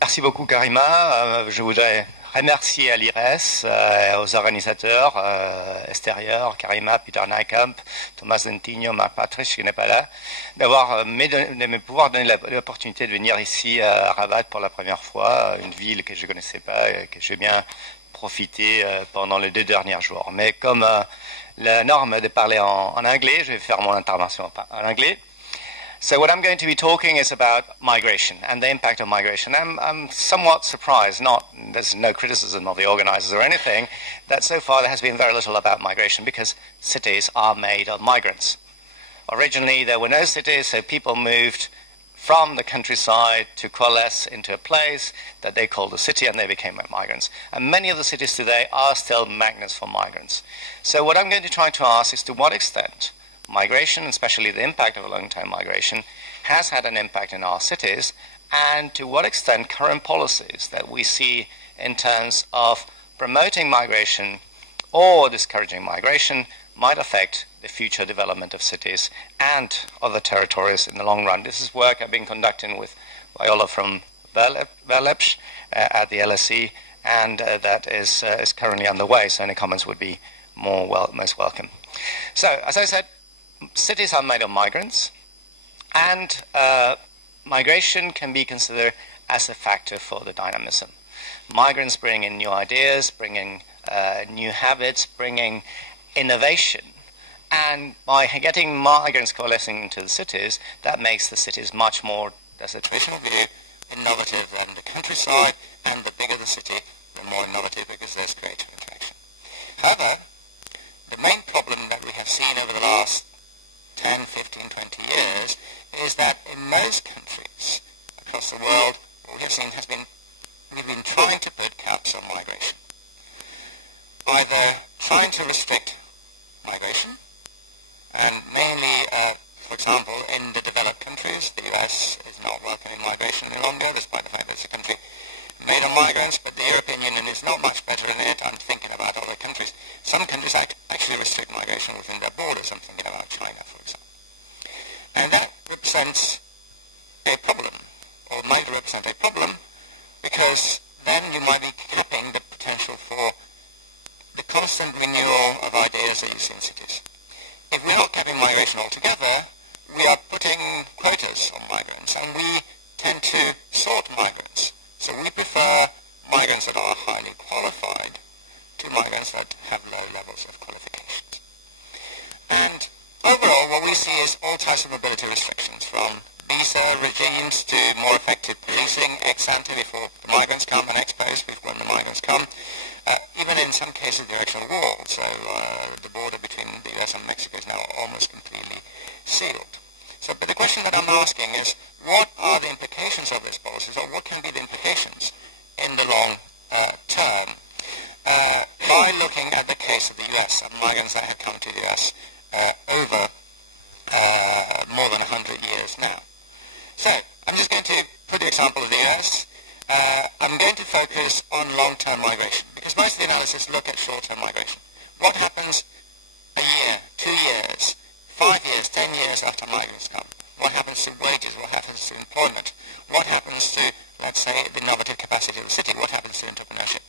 Merci beaucoup Karima. Je voudrais remercier à l'IRES, aux organisateurs extérieurs, Karima, Peter Nijkamp, Thomas Dentigno, Marc Patrice qui n'est pas là, de me pouvoir donner l'opportunité de venir ici à Rabat pour la première fois, une ville que je ne connaissais pas et que j'ai bien profité pendant les 2 derniers jours. Mais comme la norme de parler en anglais, je vais faire mon intervention en anglais. So what I'm going to be talking is about migration and the impact of migration. I'm somewhat surprised, there's no criticism of the organizers or anything, that so far there has been very little about migration because cities are made of migrants. Originally there were no cities, so people moved from the countryside to coalesce into a place that they called a city, and they became migrants. And many of the cities today are still magnets for migrants. So what I'm going to try to ask is to what extent migration, especially the impact of a long-term migration, has had an impact in our cities, and to what extent current policies that we see in terms of promoting migration or discouraging migration might affect the future development of cities and other territories in the long run. This is work I've been conducting with Viola from Verlepsch at the LSE, and that is currently underway, so any comments would be most welcome. So, as I said, cities are made of migrants, and migration can be considered as a factor for the dynamism. Migrants bring in new ideas, bringing new habits, bringing innovation, and by getting migrants coalescing into the cities, that makes the cities much more, as a traditional view, innovative than the countryside, and the bigger the city, the more innovative because there's creative interaction. However, the main problem that we have seen over the last 10, 15, 20 years is that in most countries across the world, what we have seen has been, we've been trying to put caps on migration. Either trying to restrict migration, and mainly, for example, in the developed countries, the US is not welcoming migration any longer, despite the fact that it's a country made of migrants, but the European Union is not much better in it. I'm thinking about other countries. Some countries actually restrict migration within their borders. I'm thinking about China, for example. And that represents a problem, or might represent a problem, because then you might be capping the potential for the constant renewal of ideas that you see in cities. If we're not capping migration altogether, we are putting quotas on migrants, and we tend to sort migrants. So we prefer migrants that are highly qualified to migrants that have low levels of qualifications. And overall, what we see is all types of mobility restrictions, from visa regimes to more effective policing ex ante before the migrants come and ex post when the migrants come, even in some cases directional walls. So the border between the US and Mexico is now almost completely sealed. So, but the question that I'm asking is, what are the implications of these policies, or what can be the implications in the long term? By looking at the case of the US and migrants that have come to the US over more than 100 years now. So, I'm just going to put the example of the US. I'm going to focus on long-term migration, because most of the analysis look at short-term migration. What happens a year, 2 years, 5 years, 10 years after migrants come? What happens to wages? What happens to employment? What happens to, let's say, the innovative capacity of the city? What happens to entrepreneurship?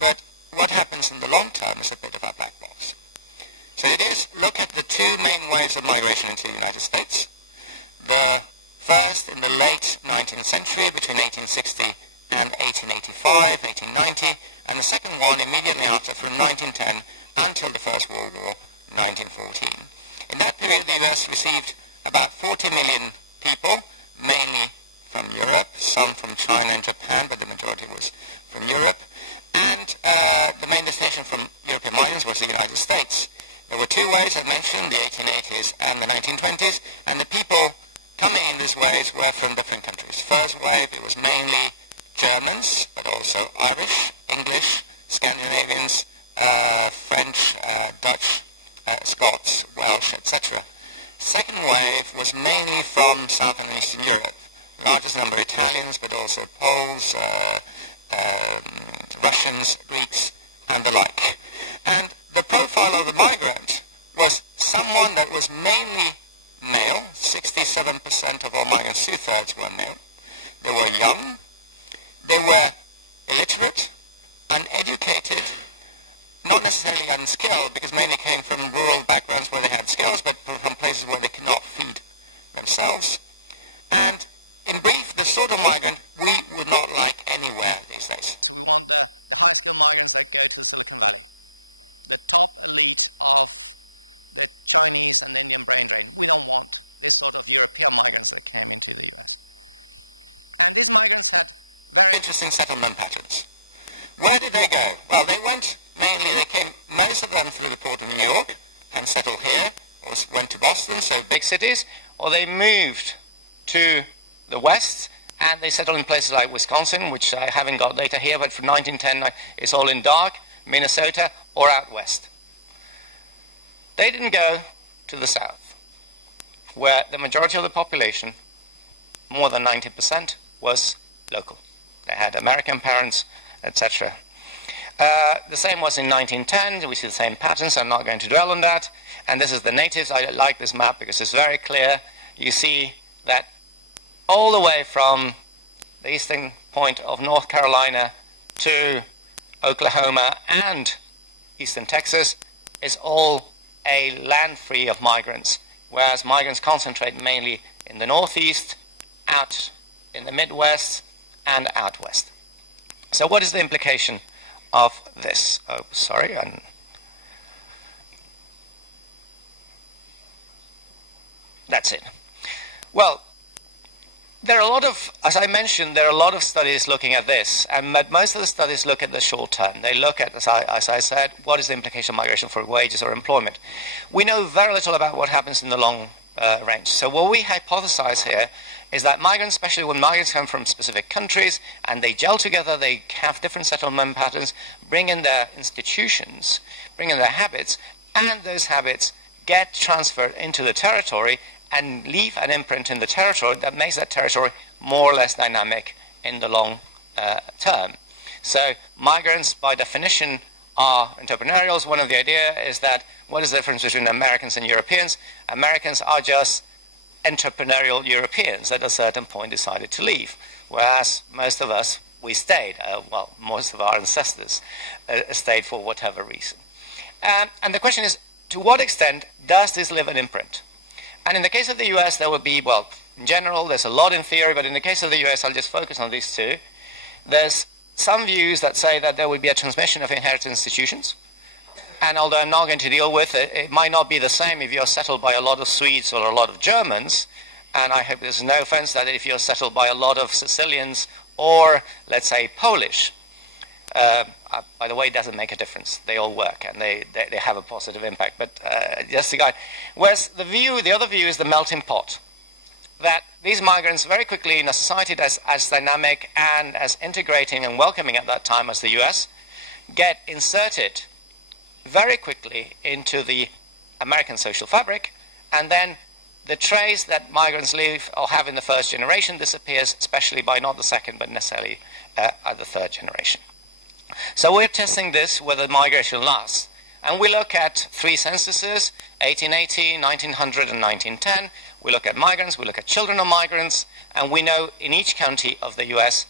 But what happens in the long term is a bit of a black box. So it is, look at the 2 main waves of migration into the United States. The first in the late 19th century, between 1860 and 1885, 1890, and the second one immediately after, from 1910 until the First World War, 1914. In that period, the US received about 40 million people, mainly from Europe, some from China and Japan, but the majority was from Europe. And the main destination from European migrants was the United States. There were 2 waves I mentioned, the 1880s and the 1920s, and the people coming in these waves were from different countries. First wave, it was mainly Germans, but also Irish, English, Scandinavians, French, Dutch, Scots, Welsh, etc. Second wave was mainly from South and Eastern Europe. Largest number of Italians, but also Poles, Russians, Greeks, and the like. And the profile of the migrant was someone that was mainly male. 67% of all migrants, 2/3 were male. They were young, interesting settlement patterns. Where did they go? Well, they went mainly, they came, most of them through the port of New York and settled here, or went to Boston, so big cities, or they moved to the west and they settled in places like Wisconsin, which I haven't got data here, but from 1910 it's all in dark, Minnesota, or out west. They didn't go to the south, where the majority of the population, more than 90%, was local. They had American parents, etc. The same was in 1910. We see the same patterns. I'm not going to dwell on that. And this is the natives. I like this map because it's very clear. You see that all the way from the eastern point of North Carolina to Oklahoma and eastern Texas is all a land free of migrants, whereas migrants concentrate mainly in the northeast, out in the Midwest, and out west. So what is the implication of this? Oh, sorry. That's it. Well, there are a lot of, as I mentioned, there are a lot of studies looking at this, and most of the studies look at the short term. They look at, as I said, what is the implication of migration for wages or employment. We know very little about what happens in the long range. So what we hypothesize here is that migrants, especially when migrants come from specific countries and they gel together, they have different settlement patterns, bring in their institutions, bring in their habits, and those habits get transferred into the territory and leave an imprint in the territory that makes that territory more or less dynamic in the long term. So migrants, by definition, are entrepreneurials. One of the ideas is that what is the difference between Americans and Europeans? Americans are just entrepreneurial Europeans that at a certain point decided to leave, whereas most of us, we stayed. Well, most of our ancestors stayed for whatever reason. And the question is, to what extent does this leave an imprint? And in the case of the US, there would be, well, in general, there's a lot in theory, but in the case of the US, I'll just focus on these two. There's some views that say that there would be a transmission of inherited institutions. And although I'm not going to deal with it, it might not be the same if you're settled by a lot of Swedes or a lot of Germans. And I hope there's no offense that if you're settled by a lot of Sicilians or, let's say, Polish, by the way, it doesn't make a difference. They all work and they have a positive impact. But just to guide. Whereas the other view is the melting pot. That these migrants very quickly in a society that's as dynamic and as integrating and welcoming at that time as the US get inserted very quickly into the American social fabric, and then the trace that migrants leave or have in the first generation disappears, especially by not the second but necessarily at the third generation. So we're testing this, whether migration lasts. And we look at three censuses, 1880, 1900, and 1910. We look at migrants, we look at children of migrants, and we know in each county of the US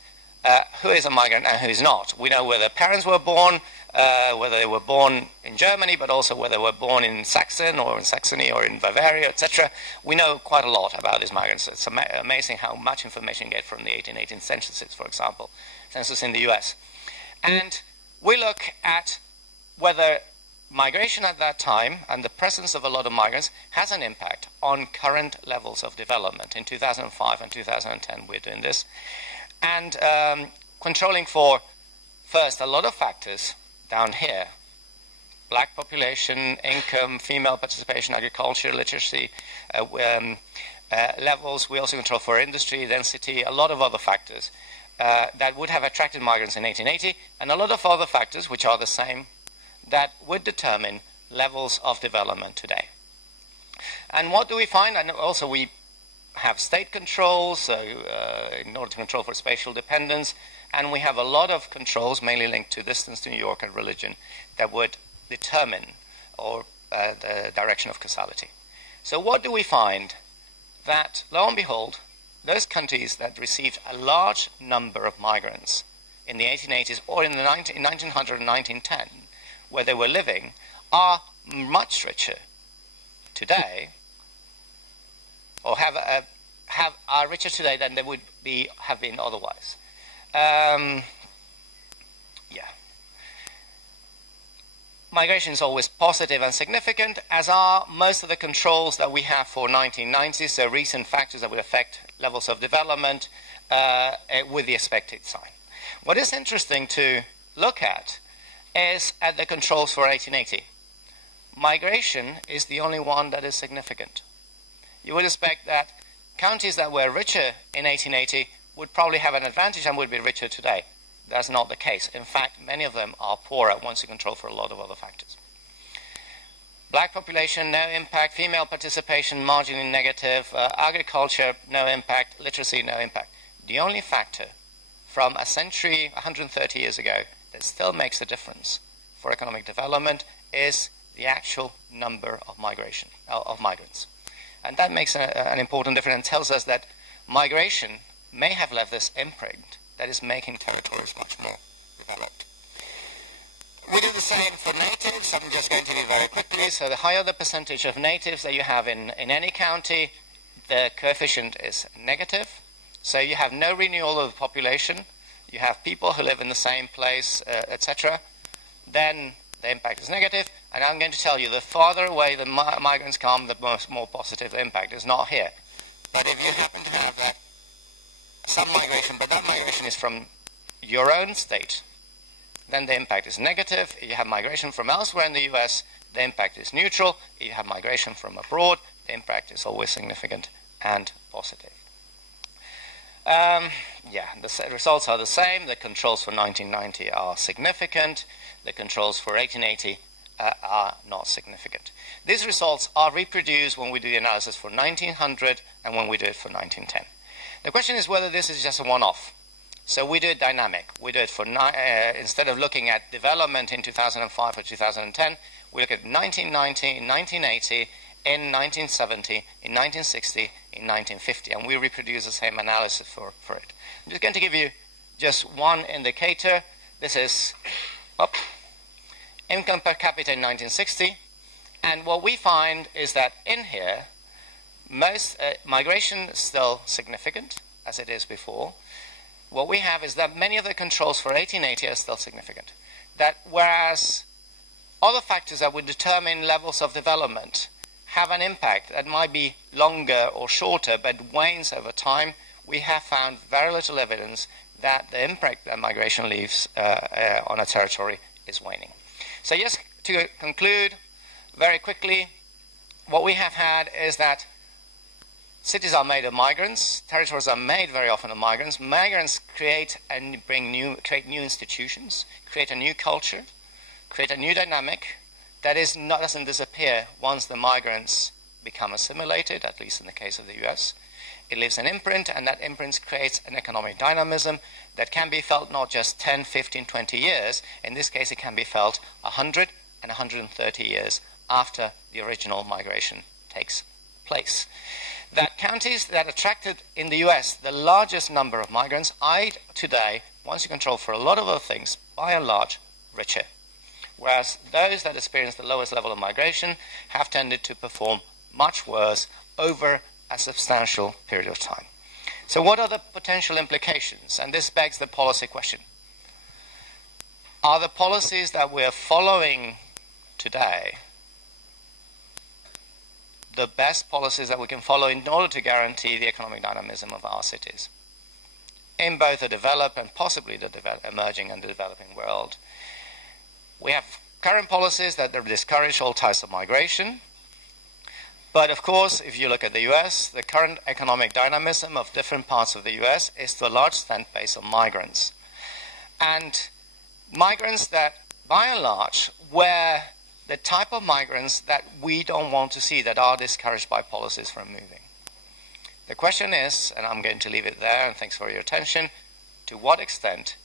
who is a migrant and who is not. We know where their parents were born, whether they were born in Germany, but also whether they were born in Saxon or in Saxony or in Bavaria, etc. We know quite a lot about these migrants. It's amazing how much information you get from the 1818 censuses, for example, census in the US. And we look at whether migration at that time and the presence of a lot of migrants has an impact on current levels of development. In 2005 and 2010 we're doing this. And controlling for, first, a lot of factors down here. Black population, income, female participation, agriculture, literacy, levels. We also control for industry, density, a lot of other factors that would have attracted migrants in 1880, and a lot of other factors, which are the same, that would determine levels of development today. And what do we find? And also we have state controls, so in order to control for spatial dependence, and we have a lot of controls, mainly linked to distance to New York and religion, that would determine or the direction of causality. So what do we find? That, lo and behold, those countries that received a large number of migrants in the 1880s or in 1900 and 1910, where they were living, are much richer today, or are richer today than they would have been otherwise. Migration is always positive and significant, as are most of the controls that we have for 1990s, so recent factors that would affect levels of development with the expected sign. What is interesting to look at is at the controls for 1880. Migration is the only one that is significant. You would expect that counties that were richer in 1880 would probably have an advantage and would be richer today. That's not the case. In fact, many of them are poorer once you control for a lot of other factors. Black population, no impact. Female participation, marginally negative. Agriculture, no impact. Literacy, no impact. The only factor from a century, 130 years ago, that still makes a difference for economic development is the actual number of migrants. And that makes an important difference and tells us that migration may have left this imprint that is making territories much more developed. We do the same for natives. I'm just going to do very quickly. So the higher the percentage of natives that you have in any county, the coefficient is negative. So you have no renewal of the population. You have people who live in the same place, etc. Then the impact is negative. And I'm going to tell you, the farther away the migrants come, the more positive the impact is. Not here. But if you happen to have that some migration, but that migration is from your own state, then the impact is negative. If you have migration from elsewhere in the US, the impact is neutral. If you have migration from abroad, the impact is always significant and positive. The results are the same. The controls for 1990 are significant. The controls for 1880 are not significant. These results are reproduced when we do the analysis for 1900 and when we do it for 1910. The question is whether this is just a one-off. So we do it dynamic. We do it for, instead of looking at development in 2005 or 2010, we look at 1990, in 1980, in 1970, in 1960, in 1950, and we reproduce the same analysis for it. I'm just going to give you just one indicator. This is income per capita in 1960, and what we find is that in here, most migration is still significant, as it is before. What we have is that many of the controls for 1880 are still significant. That whereas other factors that would determine levels of development have an impact that might be longer or shorter but wanes over time, we have found very little evidence that the impact that migration leaves on a territory is waning. So just to conclude very quickly, what we have had is that cities are made of migrants. Territories are made very often of migrants. Migrants create and create new institutions, create a new culture, create a new dynamic that doesn't disappear once the migrants become assimilated, at least in the case of the US. It leaves an imprint, and that imprint creates an economic dynamism that can be felt not just 10, 15, 20 years. In this case, it can be felt 100 and 130 years after the original migration takes place. That counties that attracted in the US the largest number of migrants are today, once you control for a lot of other things, by and large, richer. Whereas those that experience the lowest level of migration have tended to perform much worse over a substantial period of time. So what are the potential implications? And this begs the policy question. Are the policies that we're following today the best policies that we can follow in order to guarantee the economic dynamism of our cities in both the developed and possibly the emerging and the developing world? We have current policies that discourage all types of migration. But of course, if you look at the US, the current economic dynamism of different parts of the US is to a large extent based on migrants. And migrants that, by and large, were the type of migrants that we don't want to see, that are discouraged by policies from moving. The question is, and I'm going to leave it there, and thanks for your attention, to what extent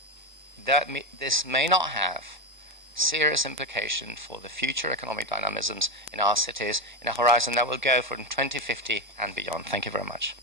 this may not have serious implication for the future economic dynamisms in our cities in a horizon that will go from 2050 and beyond. Thank you very much.